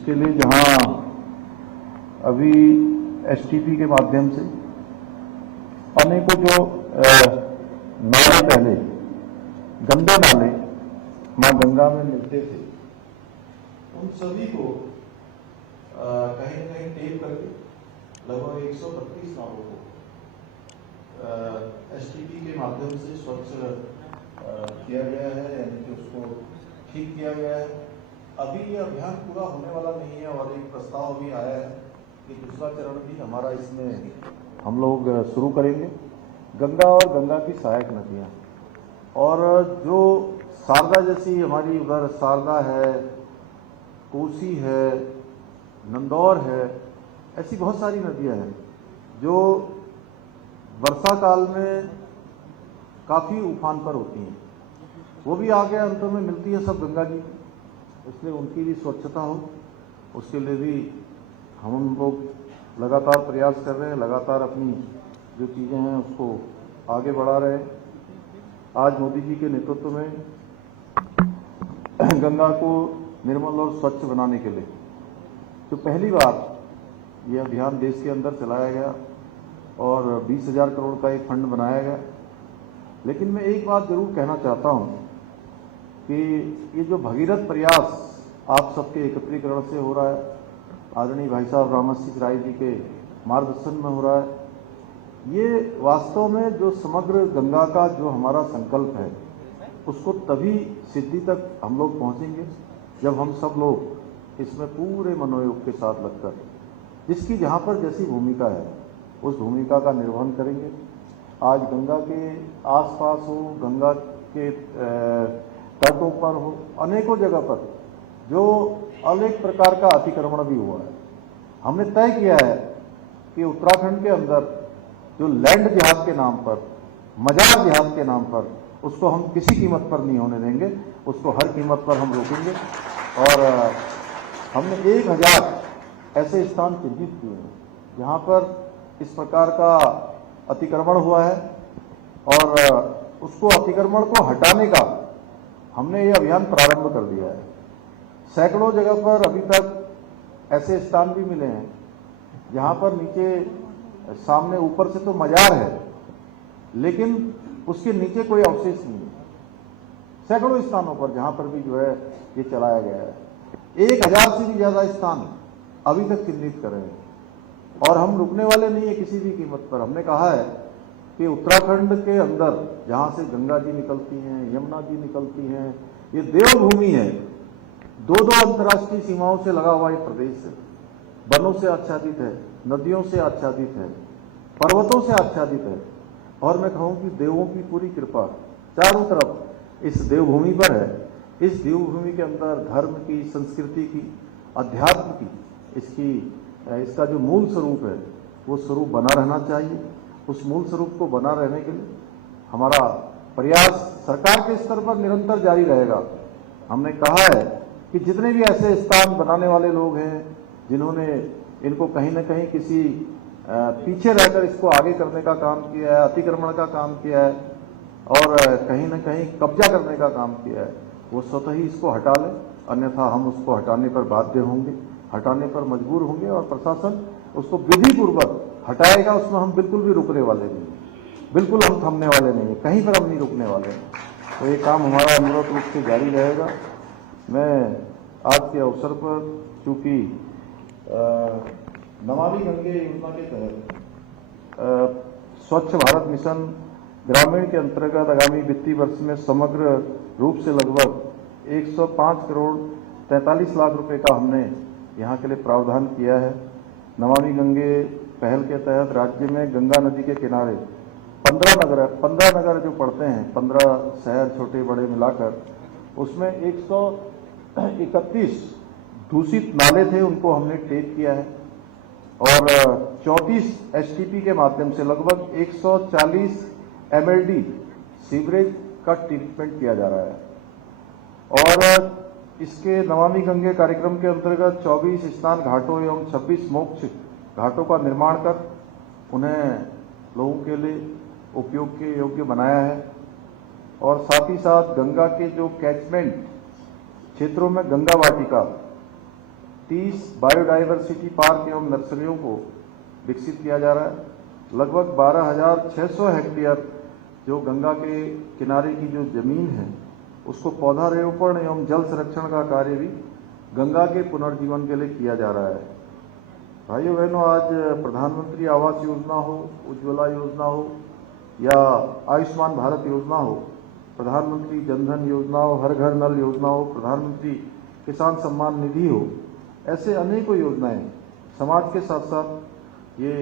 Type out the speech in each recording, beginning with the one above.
इसके लिए जहां अभी एसटीपी के माध्यम से अनेकों जो नाले पहले गंदे नाले मां गंगा में मिलते थे, उन सभी को कहीं न कहीं टेप करके लगभग 132 नालों को एसटीपी के माध्यम से स्वच्छ किया गया है, यानी कि उसको ठीक किया गया है। अभी ये अभियान पूरा होने वाला नहीं है और एक प्रस्ताव भी आया है कि दूसरा चरण भी हमारा इसमें हम लोग शुरू करेंगे। गंगा और गंगा की सहायक नदियाँ और जो शारदा जैसी हमारी उधर शारदा है, कोसी है, नंदौर है, ऐसी बहुत सारी नदियाँ हैं जो वर्षा काल में काफ़ी उफान पर होती हैं, वो भी आगे अंत में मिलती है सब गंगा जी, इसलिए उनकी भी स्वच्छता हो, उसके लिए भी हम लोग लगातार प्रयास कर रहे हैं, लगातार अपनी जो चीज़ें हैं उसको आगे बढ़ा रहे हैं। आज मोदी जी के नेतृत्व में गंगा को निर्मल और स्वच्छ बनाने के लिए जो पहली बार ये अभियान देश के अंदर चलाया गया और 20,000 करोड़ का एक फंड बनाया गया। लेकिन मैं एक बात जरूर कहना चाहता हूँ कि ये जो भगीरथ प्रयास आप सबके एकत्रीकरण से हो रहा है, आदरणीय भाई साहब रामसिंह राय जी के मार्गदर्शन में हो रहा है, ये वास्तव में जो समग्र गंगा का जो हमारा संकल्प है उसको तभी सिद्धि तक हम लोग पहुंचेंगे जब हम सब लोग इसमें पूरे मनोयोग के साथ लगकर जिसकी जहां पर जैसी भूमिका है उस भूमिका का निर्वहन करेंगे। आज गंगा के आसपास हो, गंगा के तटों पर हो, अनेकों जगह पर जो अनेक प्रकार का अतिक्रमण भी हुआ है। हमने तय किया है कि उत्तराखंड के अंदर जो लैंड जिहाद के नाम पर, मजार जिहाद के नाम पर, उसको हम किसी कीमत पर नहीं होने देंगे, उसको हर कीमत पर हम रोकेंगे। और हमने 1000 ऐसे स्थान चिन्हित किए हैं जहाँ पर इस प्रकार का अतिक्रमण हुआ है और उसको अतिक्रमण को हटाने का हमने ये अभियान प्रारंभ कर दिया है। सैकड़ों जगह पर अभी तक ऐसे स्थान भी मिले हैं जहाँ पर नीचे सामने ऊपर से तो मजार है लेकिन उसके नीचे कोई अवशेष नहीं है। सैकड़ों स्थानों पर जहाँ पर भी जो है ये चलाया गया है। 1000 से भी ज्यादा स्थान अभी तक चिन्हित कर रहे हैं और हम रुकने वाले नहीं है किसी भी कीमत पर। हमने कहा है कि उत्तराखंड के अंदर जहाँ से गंगा जी निकलती हैं, यमुना जी निकलती हैं, ये देवभूमि है। 2-2 अंतर्राष्ट्रीय सीमाओं से लगा हुआ ये प्रदेश है, वनों से आच्छादित है, नदियों से आच्छादित है, पर्वतों से आच्छादित है और मैं कहूँ कि देवों की पूरी कृपा चारों तरफ इस देवभूमि पर है। इस देवभूमि के अंदर धर्म की, संस्कृति की, अध्यात्म की, इसका जो मूल स्वरूप है वो स्वरूप बना रहना चाहिए। उस मूल स्वरूप को बना रहने के लिए हमारा प्रयास सरकार के स्तर पर निरंतर जारी रहेगा। हमने कहा है कि जितने भी ऐसे स्थान बनाने वाले लोग हैं जिन्होंने इनको कहीं न कहीं किसी पीछे रहकर इसको आगे करने का काम किया है, अतिक्रमण का काम किया है और कहीं न कहीं कब्जा करने का काम किया है, वो स्वतः ही इसको हटा लें, अन्यथा हम उसको हटाने पर बाध्य होंगे, हटाने पर मजबूर होंगे और प्रशासन उसको विधि पूर्वक हटाएगा। उसमें हम बिल्कुल भी रुकने वाले नहीं, बिल्कुल हम थमने वाले नहीं, कहीं पर हम नहीं रुकने वाले हैं। तो ये काम हमारा अनवरत रूप से जारी रहेगा। मैं आज के अवसर पर चूँकि नमामि गंगे योजना के तहत स्वच्छ भारत मिशन ग्रामीण के अंतर्गत आगामी वित्तीय वर्ष में समग्र रूप से लगभग 105 करोड़ 43 लाख रुपए का हमने यहाँ के लिए प्रावधान किया है। नमामि गंगे पहल के तहत राज्य में गंगा नदी के किनारे 15 नगर जो पड़ते हैं, 15 शहर छोटे बड़े मिलाकर, उसमें 131 दूषित नाले थे, उनको हमने टेप किया है और 34 एसटीपी के माध्यम से लगभग 140 एमएलडी सीवरेज का ट्रीटमेंट किया जा रहा है। और इसके नमामि गंगे कार्यक्रम के अंतर्गत 24 स्नान घाटों एवं 26 मोक्ष घाटों का निर्माण कर उन्हें लोगों के लिए उपयोग के योग्य बनाया है। और साथ ही साथ गंगा के जो कैचमेंट क्षेत्रों में गंगा वाटिका 30 बायोडाइवर्सिटी पार्क एवं नर्सरियों को विकसित किया जा रहा है। लगभग 12,600 हेक्टेयर जो गंगा के किनारे की जो जमीन है उसको पौधारोपण एवं जल संरक्षण का कार्य भी गंगा के पुनर्जीवन के लिए किया जा रहा है। भाइयों बहनों, आज प्रधानमंत्री आवास योजना हो, उज्ज्वला योजना हो या आयुष्मान भारत योजना हो, प्रधानमंत्री जनधन योजना हो, हर घर नल योजना हो, प्रधानमंत्री किसान सम्मान निधि हो, ऐसे अनेकों योजनाएं समाज के साथ साथ ये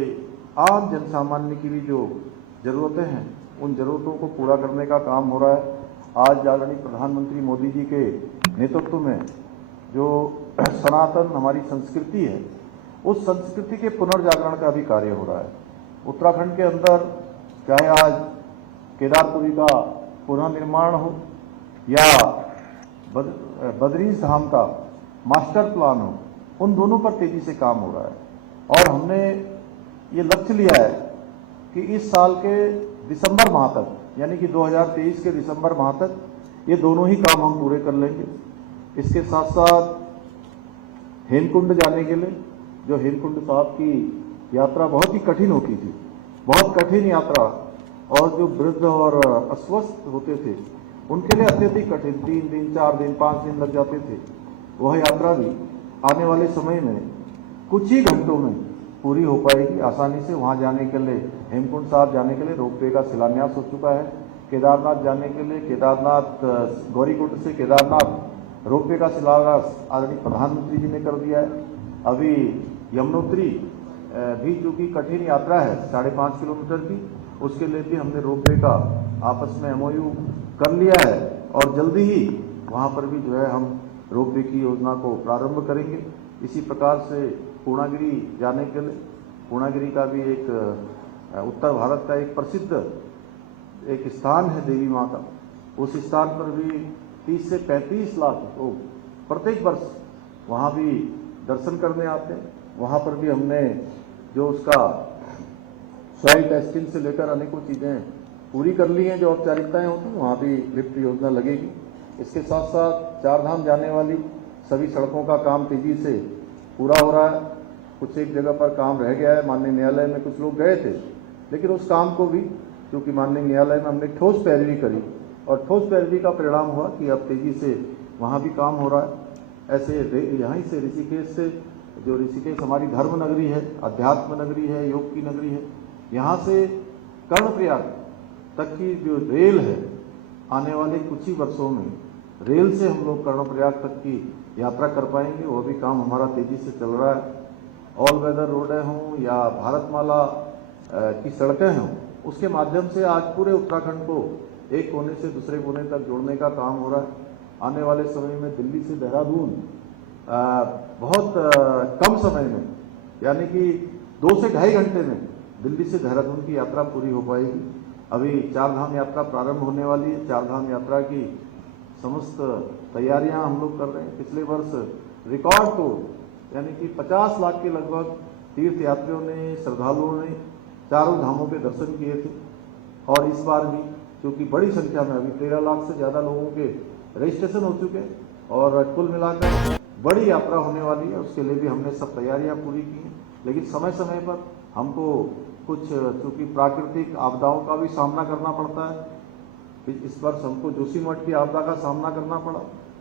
आम जन सामान्य की भी जो जरूरतें हैं उन जरूरतों को पूरा करने का काम हो रहा है। आज आदरणीय प्रधानमंत्री मोदी जी के नेतृत्व में जो सनातन हमारी संस्कृति है उस संस्कृति के पुनर्जागरण का भी कार्य हो रहा है। उत्तराखंड के अंदर चाहे आज केदारपुरी का पुनः निर्माण हो या बद्रीनाथ धाम का मास्टर प्लान हो, उन दोनों पर तेजी से काम हो रहा है। और हमने ये लक्ष्य लिया है कि इस साल के दिसंबर माह तक, यानी कि 2023 के दिसंबर माह तक ये दोनों ही काम हम पूरे कर लेंगे। इसके साथ साथ हेमकुंड जाने के लिए, जो हेमकुंड साहब की यात्रा बहुत ही कठिन होती थी, बहुत कठिन यात्रा, और जो वृद्ध और अस्वस्थ होते थे उनके लिए अत्यधिक कठिन, 3 दिन 4 दिन 5 दिन लग जाते थे, वह यात्रा भी आने वाले समय में कुछ ही घंटों में पूरी हो पाएगी आसानी से। वहां जाने के लिए, हेमकुंड साहब जाने के लिए रोपवे का शिलान्यास हो चुका है। केदारनाथ जाने के लिए, केदारनाथ गौरीकुंड से केदारनाथ रोपवे का शिलान्यास आदरणीय प्रधानमंत्री जी ने कर दिया है। अभी यमुनोत्री भी जो कि कठिन यात्रा है 5.5 किलोमीटर की, उसके लिए भी हमने रोपवे का आपस में MOU कर लिया है और जल्दी ही वहां पर भी जो है हम रोपवे की योजना को प्रारंभ करेंगे। इसी प्रकार से पूर्णागिरी जाने के लिए, पूर्णागिरी का भी एक उत्तर भारत का एक प्रसिद्ध एक स्थान है देवी माँ का, उस स्थान पर भी 30 से 35 लाख लोग प्रत्येक वर्ष वहाँ भी दर्शन करने आते हैं। वहाँ पर भी हमने जो उसका सॉइल टेस्टिंग से लेकर अनेकों चीज़ें पूरी कर ली हैं, जो औपचारिकताएं होती हैं, वहाँ भी लिफ्ट योजना लगेगी। इसके साथ साथ चार धाम जाने वाली सभी सड़कों का काम तेजी से पूरा हो रहा है। कुछ एक जगह पर काम रह गया है, माननीय न्यायालय में कुछ लोग गए थे, लेकिन उस काम को भी क्योंकि माननीय न्यायालय में हमने ठोस पैरवी करी और ठोस पैरवी का परिणाम हुआ कि अब तेजी से वहाँ भी काम हो रहा है। ऐसे यहीं से ऋषिकेश से, जो ऋषिकेश हमारी धर्म नगरी है, अध्यात्म नगरी है, योग की नगरी है, यहाँ से कर्णप्रयाग तक की जो रेल है, आने वाले कुछ ही वर्षों में रेल से हम लोग कर्णप्रयाग तक की यात्रा कर पाएंगे। वो भी काम हमारा तेजी से चल रहा है। ऑल वेदर रोडें हों या भारतमाला की सड़कें हों, उसके माध्यम से आज पूरे उत्तराखंड को एक कोने से दूसरे कोने तक जोड़ने का काम हो रहा है। आने वाले समय में दिल्ली से देहरादून बहुत कम समय में, यानी कि 2 से ढाई घंटे में दिल्ली से देहरादून की यात्रा पूरी हो पाएगी। अभी चार धाम यात्रा प्रारंभ होने वाली है। चार धाम यात्रा की समस्त तैयारियां हम लोग कर रहे हैं। पिछले वर्ष रिकॉर्ड तो यानी कि 50 लाख के लगभग तीर्थ यात्रियों ने, श्रद्धालुओं ने चारों धामों के दर्शन किए थे। और इस बार भी क्योंकि बड़ी संख्या में, अभी 13 लाख से ज़्यादा लोगों के रजिस्ट्रेशन हो चुके हैं और कुल मिलाकर बड़ी यात्रा होने वाली है, उसके लिए भी हमने सब तैयारियां पूरी की हैं। लेकिन समय समय पर हमको कुछ चूँकि प्राकृतिक आपदाओं का भी सामना करना पड़ता है। इस वर्ष हमको जोशीमठ की आपदा का सामना करना पड़ा,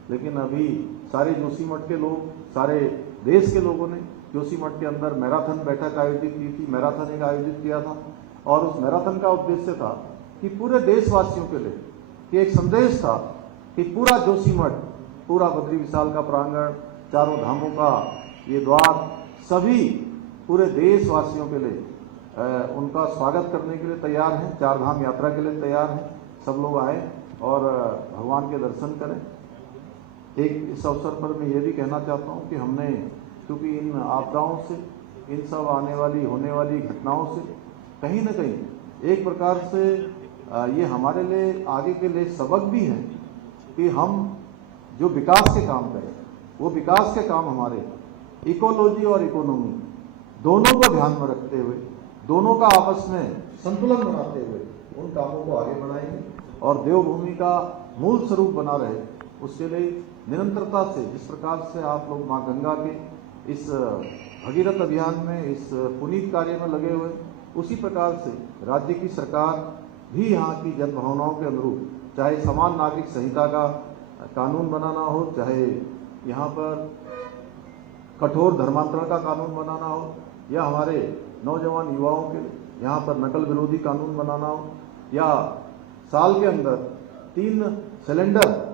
लेकिन अभी सारे जोशीमठ के लोग, सारे देश के लोगों ने जोशीमठ के अंदर मैराथन बैठक आयोजित की थी, मैराथन एक आयोजित किया था। और उस मैराथन का उद्देश्य था कि पूरे देशवासियों के लिए कि एक संदेश था कि पूरा जोशीमठ, पूरा बद्री विशाल का प्रांगण, चारों धामों का ये द्वार, सभी पूरे देशवासियों के लिए उनका स्वागत करने के लिए तैयार हैं, चार धाम यात्रा के लिए तैयार हैं। सब लोग आए और भगवान के दर्शन करें। एक इस अवसर पर मैं ये भी कहना चाहता हूँ कि हमने क्योंकि इन आपदाओं से, इन सब आने वाली होने वाली घटनाओं से कहीं न कहीं एक प्रकार से ये हमारे लिए आगे के लिए सबक भी है कि हम जो विकास के काम करें, वो विकास के काम हमारे इकोलॉजी और इकोनॉमी दोनों को ध्यान में रखते हुए, दोनों का आपस में संतुलन बनाते हुए उन कामों को आगे बढ़ाएंगे और देवभूमि का मूल स्वरूप बना रहे, उसके लिए निरंतरता से, जिस प्रकार से आप लोग माँ गंगा के इस भगीरथ अभियान में, इस पुनीत कार्य में लगे हुए, उसी प्रकार से राज्य की सरकार भी यहाँ की जनभावनाओं के अनुरूप, चाहे समान नागरिक संहिता का कानून बनाना हो, चाहे यहाँ पर कठोर धर्मांतरण का कानून बनाना हो, या हमारे नौजवान युवाओं के यहाँ पर नकल विरोधी कानून बनाना हो, या साल के अंदर 3 सिलेंडर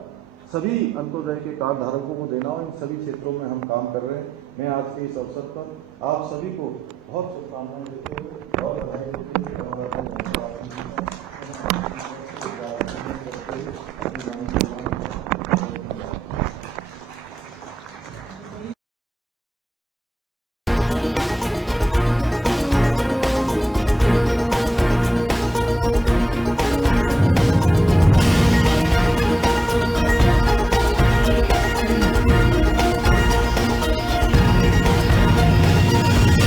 सभी अंत्योदय के कार्ड धारकों को देना हो, इन सभी क्षेत्रों में हम काम कर रहे हैं। मैं आज के इस अवसर पर आप सभी को बहुत शुभकामनाएं देते हुए और बधाई देते हुए